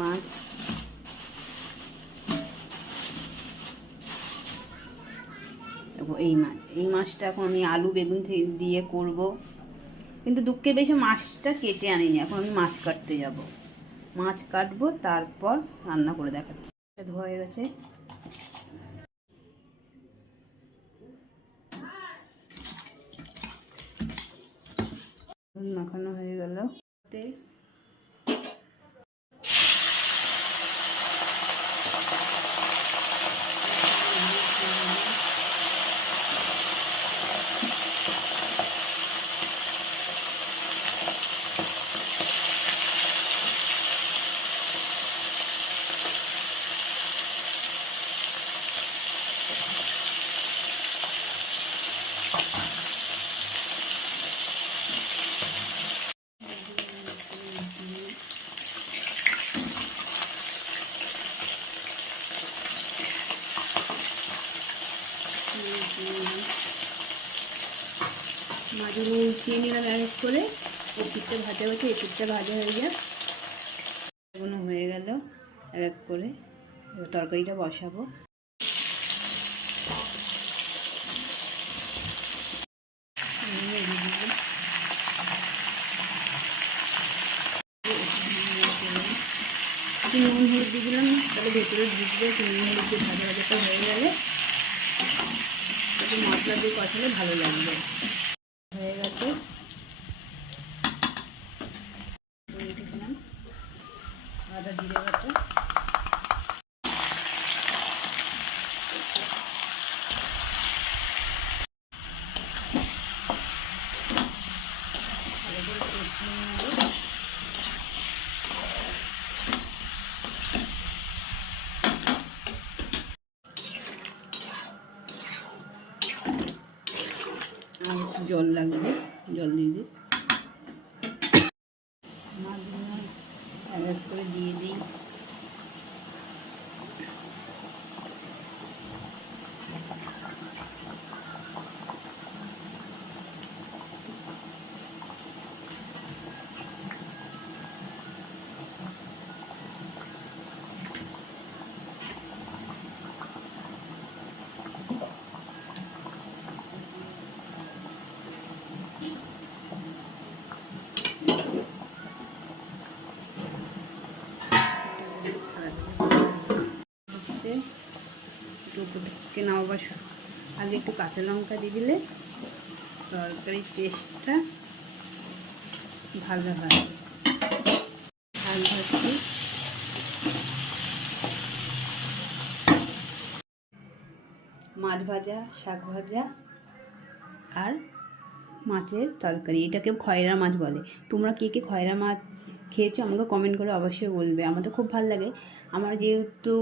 মাছ দেখো, এই মাছটা এখন আমি আলু বেগুন দিয়ে করব, কিন্তু দুঃখের বেশি মাছটা কেটে আনিনি। এখন আমি মাছ কাটতে যাব, মাছ কাটবো, তারপর রান্না করে দেখাচ্ছি। ধোয়া হয়ে গেছে, মাখানো হয়ে গেল। মাছগুলো উঠিয়ে নিলাম এক করে। এই পিঠটা ভাজা হচ্ছে, এই পিঠটা ভাজা হয়ে যাক। এগুলো হয়ে গেল এক করে। এবার তরকারিটা বসাবো। নুন হলুদ দিয়ে দিলাম, তাহলে ভেতরে ঢুকবে। নুন হলুদ দিয়ে ভাজা ভাজাটা হয়ে গেলে একটু মশলা দিয়ে কষালে ভালো লাগবে। হয়ে গেছে, দিলাম আদা জিরে বাটা, আর জল লাগবে, জল দিয়ে দিই। মাছগুলো এক এক করে দিয়ে দিই। টুকে নামাবার আগে একটু কাঁচা লঙ্কা দিয়ে দিলে তরকারির টেস্টটা ভালো হয়। ঝাল ভাজছি, মাছ ভাজা, শাক ভাজা আর মাছের তরকারি। এটাকে খয়রা মাছ বলে। তোমরা কে কে খয়রা মাছ খেয়েছো আমাকে কমেন্ট করে অবশ্যই বলবে। আমার তো খুব ভালো লাগে। আমার যেহেতু